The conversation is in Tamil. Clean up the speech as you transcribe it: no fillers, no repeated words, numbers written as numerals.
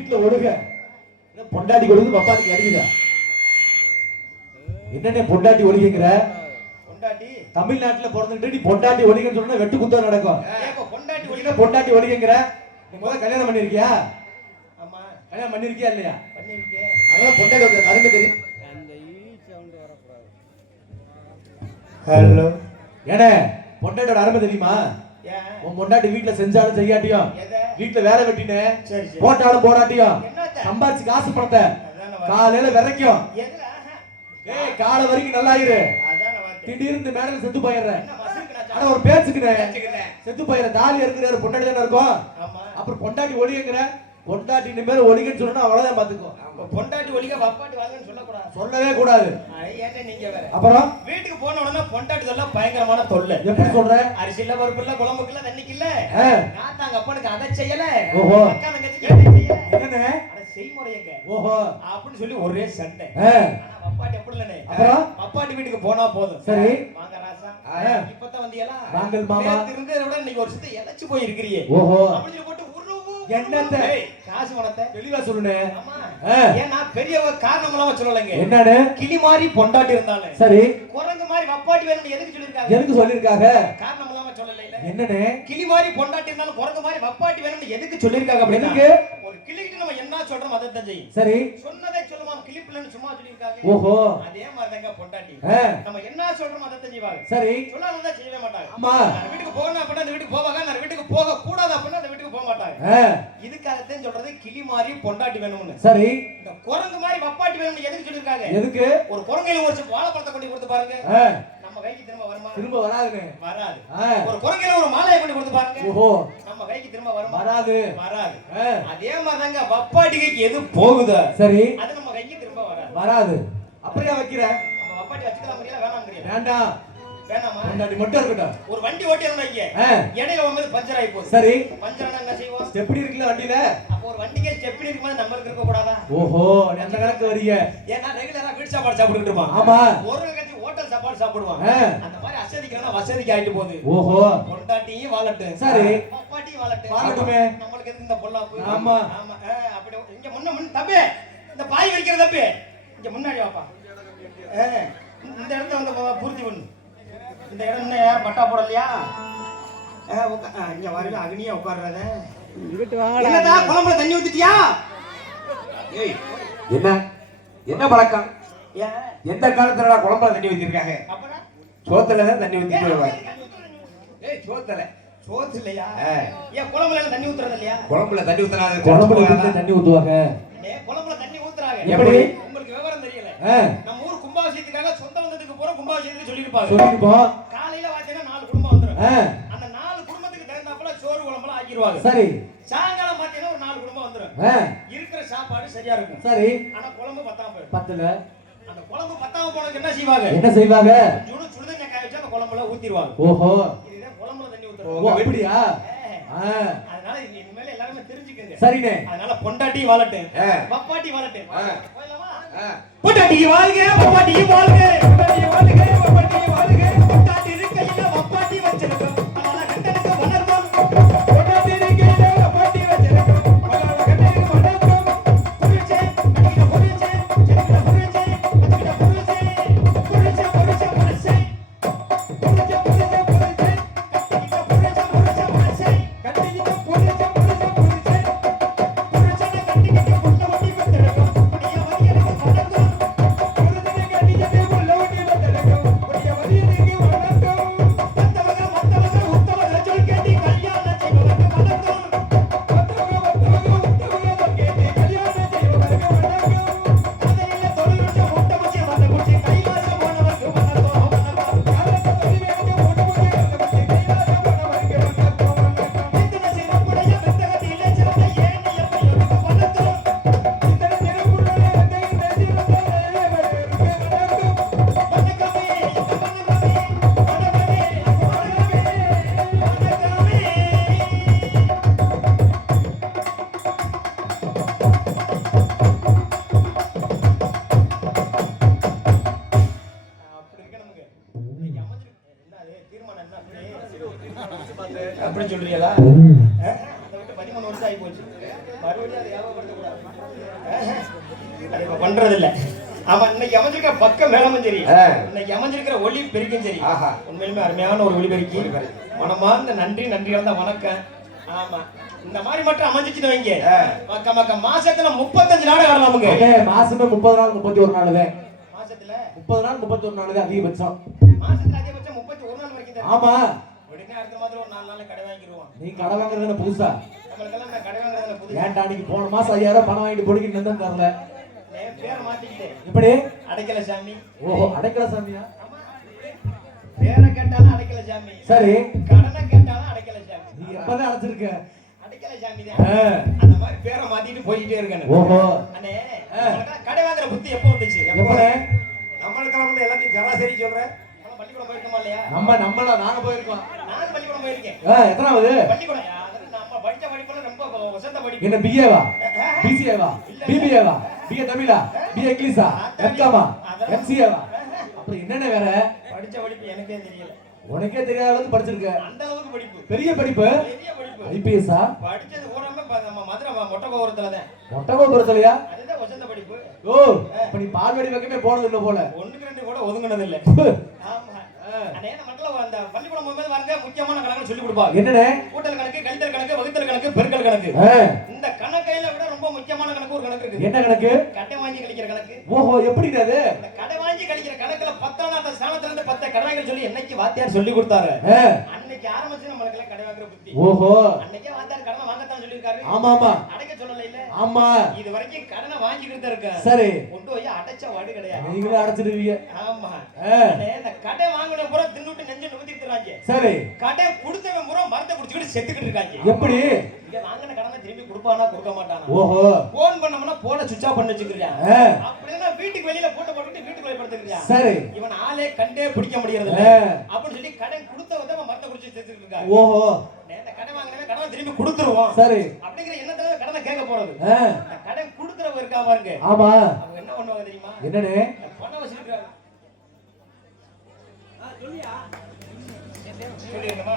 வீட்டுல ஒழுக பொண்டாட்டி கொடுத்து பப்பாட்டிக்கு அடிக்குதா என்னன்னே பொண்டாட்டி ஒழுகிங்கிற பொண்டாட்டி தமிழ்நாட்டுல பிறந்துட்டு நீ பொண்டாட்டி ஒழுகன்னு சொன்னா வெட்டு குத்தம் நடக்கும். பொண்டாட்டி ஒழுகின பொண்டாட்டி ஒழுகிங்கிற நீ முதல்ல கல்யாணம் பண்ணிருக்கியா? ஆமா கல்யாணம் பண்ணிருக்கியா இல்லையா? பண்ணிருக்கேன். அதான் பொண்டாட்டி அருமை தெரியும். அந்த ஈ சவுண்ட் வரக்கூடாது. ஹலோ ஏனே பொண்டாட்டியோட அருமை தெரியுமா? உன் பொண்டாட்டி வீட்டுல செஞ்சாலும் செய்யாட்டியும் வீட்டுல வேலை வெட்டினே போட்டாலும் போடாட்டியும் சம்பாதிச்சு காசு பணத்தை காலையில விரைக்கும் காலை வரைக்கும் நல்லாயிரு. திடீர்னு மேடல செத்து போயிடுறேன். ஆனா ஒரு பேச்சுக்குனே செத்து போயிடுற தாலி இருக்கிற பொண்டாட்டி தானே இருக்கும். அப்புறம் பொண்டாட்டி ஒளிங்கிற பொண்டாட்டி பேர் ஒளிகன்னு சொன்னா அவ்வளவுதான் பாத்துக்கோ. பொண்டாட்டி ஒளிக வப்பாட்டி வாங்கன்னு சொல்லக்கூடாது. சொல்லவே கூடாது. நீங்க வேற அப்புறம் வீட்டுக்கு போன உடனே பொண்டாட்டி சொல்ல பயங்கரமான தொல்லை. எப்படி சொல்ற? அரிசி இல்ல பருப்பு இல்ல குழம்புக்கு இல்ல தண்ணிக்கு இல்ல நாத்தாங்க அப்பனுக்கு அதை செய்யல. ஓஹோ அக்கா தங்கச்சி எதை செய்யல. என்னனே அத செய்முறையங்க. ஓஹோ அப்படின்னு சொல்லி ஒரே சண்டை. ஆனா வப்பாட்டி அப்படி இல்லனே. அப்புறம் வப்பாட்டி வீட்டுக்கு போனா போதும். சரி வாங்க ராசா. இப்பதான் வந்தியலா? வாங்கல் மாமா. இருந்தத விட இன்னைக்கு ஒரு சுத்த இலச்சு போய் இருக்கறியே. ஓஹோ அப்படி போட்டு என்னத்தை காசு பணத்தை தெளிவா சொல்லுனே. ஏன்னா பெரியவ காரணம் எல்லாம் சொல்லலங்க. என்னன்னு கிளி மாதிரி பொண்டாட்டி இருந்தாலே சரி குரங்கு மாதிரி வப்பாட்டி வேணும்னு எதுக்கு சொல்லிருக்காங்க? எதுக்கு சொல்லிருக்காங்க? காரணம் எல்லாம் சொல்லல. இல்ல என்னன்னு கிளி மாதிரி பொண்டாட்டி இருந்தாலும் குரங்கு மாதிரி வப்பாட்டி வேணும்னு எதுக்கு சொல்லிருக்காங்க? அப்படி எதுக்கு? ஒரு கிளிகிட்ட நம்ம என்ன சொல்றோம் அதை தான் செய்யும். சரி சொன்னதை சொல்லுமா கிளி பிள்ளைன்னு சும்மா சொல்லிருக்காங்க. ஓஹோ அதே மாதிரி தாங்க பொண்டாட்டி நம்ம என்ன சொல்றோம் அதை தான் செய்வாங்க. சரி சொல்லாததை செய்யவே மாட்டாங்க. ஆமா நான் வீட்டுக்கு போகணும் அப்படின்னா அந்த வீட்டுக்கு போவாங்க. நான் வீட்டுக்கு போக கூடாது அப்படின்னா அந்த வீட்டுக்கு போக மாட்டாங்க. இதுக்காகத்தான் சொல்றது கிளி மாதிரி பொண்டாட்டி வேணும்னு. சரி இந்த குரங்கு மாதிரி வப்பாட்டி வேணும்னு எதுக்கு சொல்லிருக்காங்க? எதுக்கு? ஒரு குரங்கையில ஒரு வாழைப்பழத்தை கொண்டு கொடுத்து பாருங்க. நம்ம கைக்கு திரும்ப வருமா? திரும்ப வராதுங்க. வராது. ஒரு குரங்கையில ஒரு மாலையை கொண்டு கொடுத்து பாருங்க. ஓஹோ நம்ம கைக்கு திரும்ப வருமா? வராது. வராது. அதே மாதிரி தாங்க வப்பாட்டி கைக்கு எது போகுது சரி அது நம்ம கைக்கு திரும்ப வராது. வராது. அப்படியே வைக்கிற நம்ம வப்பாட்டி வச்சுக்கலாம் முடியல வேணாம் முடியல. வேண்டாம் வேணாமா? பொண்டாட்டி மட்டும் இருக்கட்டும். ஒரு வண்டி ஓட்டியறோம் வைங்க. இடையில வந்து பஞ்சர் ஆயி போகுது. சரி பஞ்சர்னா என்ன செய்வோம்? ஸ்டெப்னி இருக்குல வண்டியில. அப்ப ஒரு வண்டிக்கே ஸ்டெப்னி இருக்கும்போது நம்மளுக்கு இருக்க கூடாதா? ஓஹோ அந்த கணக்கு வரீங்க. ஏன்னா ரெகுலரா வீட்டு சாப்பாடு சாப்பிட்டுட்டு இருப்பான். ஆமா ஒரு கட்சி ஹோட்டல் சாப்பாடு சாப்பிடுவான். அந்த மாதிரி அசதிக்கான வசதிக்கு ஆயிட்டு போகுது. ஓஹோ பொண்டாட்டியும் வாழட்டு. சரி வப்பாட்டியும் வாழட்டு. வாழட்டுமே. நம்மளுக்கு எதுக்கு இந்த பொல்லாப்பு? ஆமா ஆமா அப்படி இங்க முன்ன தம்பி இந்த பாய் வைக்கிற தம்பி இங்க முன்னாடி வாப்பா. இந்த இடத்துல வந்து பூர்த்தி பண்ணு. இந்த இடம் என்ன யார் பட்டா போடலையா? இங்க வரல அக்னியா உட்கார்றத. என்னடா குழம்புல தண்ணி ஊத்திட்டியா? ஏய் என்ன என்ன பழக்கம்? எந்த காலத்துல குழம்புல தண்ணி ஊத்திருக்காங்க? அப்பனா சோத்துல தான் தண்ணி ஊத்திட்டு வருவாங்க. ஏய் சோத்துல சோத்து இல்லையா? ஏன் குழம்புல தண்ணி ஊத்துறது இல்லையா? குழம்புல தண்ணி ஊத்துறாங்க. குழம்புல தண்ணி ஊத்துவாங்க. குழம்புல தண்ணி ஊத்துறாங்க. எப்படி? உங்களுக்கு விவரம் தெரியல. நம்ம ஊர் கும்பாபிஷேகத்துக்காக சொந்த வந்ததுக்கு போற கும்பாபிஷேகத்துக்கு சொல்லிருப்பாங்க. சொல்லிருப்போம். காலையில வாச்சேனா 4 குடும்பம் வந்துரும். அந்த 4 குடும்பத்துக்கு தகுந்தாப்புல சோறு குழம்புல ஆக்கிடுவாங்க. சரி சாயங்காலம் பாத்தீங்கன்னா ஒரு 4 குடும்பம் வந்துரும். இருக்கிற சாப்பாடு சரியா இருக்கும். சரி ஆனா குழம்பு பத்தாம போயிடும். பத்தல. அந்த குழம்பு பத்தாம போனதுக்கு என்ன செய்வாங்க? என்ன செய்வாங்க? சுடுதண்ணி காய வச்சு அந்த குழம்புல ஊத்திடுவாங்க. ஓஹோ இதுதான் குழம்புல தண்ணி ஓ ஊத்துறாங்க. அப்படியா? அதனால இனிமேல் எல்லாரும் தெரிஞ்சுக்கங்க. சரினே. அதனால பொண்டாட்டி வாழட்டு வப்பாட்டி வாழட்டு. போயிடலாமா? பொண்டாட்டி வாழ்க வப்பாட்டி வாழ்க. பொண்டாட்டி வாழ்க வப்பாட்டி வாழ்க. பொண்டாட்டி இருக்கையில வப்பாட்டி வச்சிருக்கோம். அதனால கண்டனுக்கு வணக்கம். பொண்டாட்டி இருக்கையில வப்பாட்டி வச்சிருக்கோம். அதனால கண்டனுக்கு வணக்கம். புரிச்சே அடிக்கிற புரிச்சே செடிக்கிற புரிச்சே அடிக்கிற புரிச்சே புரிச்சே புரிச்சே புரிச்சே புரிச்சே புரிச்சே புரிச்சே கட்டிக்கிட்ட புரிச்சே புரிச்சே புரிச்சே கட்டிக்கிட்ட புரிச்ச புரிச்ச புரிச்ச. புரிச்சே கட்டிக்கிட்ட புள்ள ஒட்டி விட்டுறோம். புடிய வரியலுக்கு வணக்கம். புரிச்ச கட்டிக்கிட்ட புள்ள ஒட்டி விட்டுறோம். புடிய அது இப்ப பண்றது இல்ல. ஆமா, இன்னைக்கு அமைஞ்சிருக்கிற பக்கம் மேலமும் சரி, ஆ. இன்னைக்கு அமைஞ்சிருக்கிற ஒளி பெருக்கும் சரி, ஆஹா. உண்மையிலுமே அருமையான ஒரு ஒளிபெருக்கி. மனமார்ந்த நன்றி கலந்த வணக்கம். ஆமா, இந்த மாதிரி மட்டும் அமைஞ்சிச்சுன்னு வைங்க, மக்க மாசத்துல 35 நாடகம் ஆடலாமுங்க. மாசமே 30 நாள் 31 நாள் தான். மாசத்துல 30 நாள் 31 நாள் தான் அதிகபட்சம். மாசத்துல அதிகபட்சம் 31 நாள் வரைக்கும் தான். ஆமா, உடனே அடுத்த மாதிரி ஒரு 4 நாள்ல கடை வாங்கிடுவோம். நீ கடை வாங்குறது என்ன புதுசா? நம்மளுக்கெல்லாம் நான் கடை வாங்குறதுல புதுசு. ஏன்டா நீங்க போன மாசம் 5000 பணம் வாங்கிட்டு பொடிக்கிட்டு நின்னு தரல? என் பேரை மாத்திக்கிட்டேன். எப்படி? அடைக்கல சாமி. ஓஹோ, அடைக்கல சாமியா? ஆமா. பேரை கேட்டாலும் அடைக்கல சாமி. சரி, கடனை கேட்டாலும் அடைக்கல சாமி. நீ எப்பதான் அடைச்சிருக்க? அடைக்கல சாமி தான். ஆ. அந்த மாதிரி பேரை மாத்திட்டு போயிட்டே இருக்கேன். ஓஹோ. அண்ணே, உங்களுக்கெல்லாம் கடை வாங்குற புத்தி எப்போ வந்துச்சு? எப்பனே? நம்மளுக்கெல்லாம் வந்து எல்லாத்தையும் சராசரி சொல்றேன். நம்ம பள்ளிக்கூடம் போயிருக்கோமா இல்லையா? நம்மள நாங்க போயிருக்கோம். நானும் பள்ளிக்கூடம் போயிருக்கேன். எத்தனாவது? பள்ளிக்கூடம் அதாவது நம்ம படிச்ச படிப்புல ரொம்ப வசந்த படிப்பு. என்ன பிஏவா? பிசிஏவா? பிபிஏவா? பிஏ தமிழா? பிஏ இங்கிலீஷா? எம்காமா? எம்சிஏவா? அப்புறம் என்னென்ன வேற? படிச்ச படிப்பு எனக்கே தெரியல. உனக்கே தெரியாத அளவுக்கு படிச்சிருக்க. அந்த அளவுக்கு படிப்பு. பெரிய படிப்பு. பெரிய படிப்பு. ஐபிஎஸ்ஆ? படிச்சது பூராமே நம்ம மதுரை மொட்டைக்கோபுரத்துல தான். மொட்டகோபுரத்துலயா? அதுதான் வசந்த படிப்பு. ஓ, அப்ப நீ பால்வாடி பக்கமே போனது இல்ல போல. ஒண்ணுக்கு ரெண்டு கூட ஒதுங்கினது இல்ல. ஆமா. அண்ணே, நம்ம மக்கள் அந்த பள்ளிக்கூடம் போகும்போது வாங்க முக்கியமான கணக்கு சொல்லி கொடுப்பாங்க. என்னனே? கூட்டல் கணக்கு, கழித்தல் கணக்கு, வகுத்தல் கணக்கு, பெருக்கல் கணக்கு. இந்த கணக்கையில விட ரொம்ப முக்கியமான கணக்கு ஒரு கணக்கு இருக்கு. என்ன கணக்கு? கடை வாங்கி கழிக்கிற கணக்கு. ஓஹோ, எப்படி அது? இந்த கடை வாங்கி கழிக்கிற கணக்குல 10ஆம் ஸ்தானத்துல இருந்து 10 கடை வாங்கி சொல்லி என்னைக்கு வாத்தியார் சொல்லி கொடுத்தாரு, அன்னைக்கு ஆரம்பிச்சு நம்மளுக்கு எல்லாம் கடை வாங்குற புத்தி. ஓஹோ, அன்னைக்கே வாத்தியார் கடனை வாங்கத்தான் சொல்லியிருக்காரு. ஆமா ஆமா அடைக்க சொல்லல இல்ல. ஆமா. இது வரைக்கும் கடனை வாங்கிக்கிட்டு தான் இருக்க. சரி, கொண்டு போய் அடைச்ச வாடு கிடையாது. நீங்களே அடைச்சிடுவீங்க. ஆமா. இந்த கடை வாங்கின பூரா தின்னுட்டு நெஞ்சு நிமித்திட்டு சரி, கடை கொடுத்தவன் பூரா மரத்தை குடிச்சுக்கிட்டு செத்துக்கிட்டு இருக்காங்க. எப்படி? இங்க வாங்கின கடனை திரும்பி கொடுப்பானா கொடுக்க மாட்டானா? ஓஹோ, போன் பண்ணோம்னா போன சுவிட்ச் ஆஃப் பண்ணி வச்சுக்கிறியா? ஆ, அப்படின்னா வீட்டுக்கு வெளியில போட்டு போட்டுட்டு வீட்டுக்குள்ள படுத்துக்கிறியா? சரி, இவன் ஆளே கண்டே பிடிக்க முடியறது இல்ல அப்படின்னு சொல்லி கடன் கொடுத்தவன் அவன் மரத்தை குடிச்சு செத்துக்கிட்டு இருக்காங்க. ஓஹோ, இந்த கடை வாங்கினவன் கடனை திரும்பி கொடுத்துருவோம் சரி, அப்படிங்கிற எண்ணத்துல கடனை கேட்க போறது. ஆ, இந்த கடன் கொடுக்குறவங்க இருக்கா பாருங்க, ஆமா. அவங்க என்ன பண்ணுவாங்க தெரியுமா? என்னனே? பணம் வச்சிருக்காங்க. சொல்லிருக்கமா?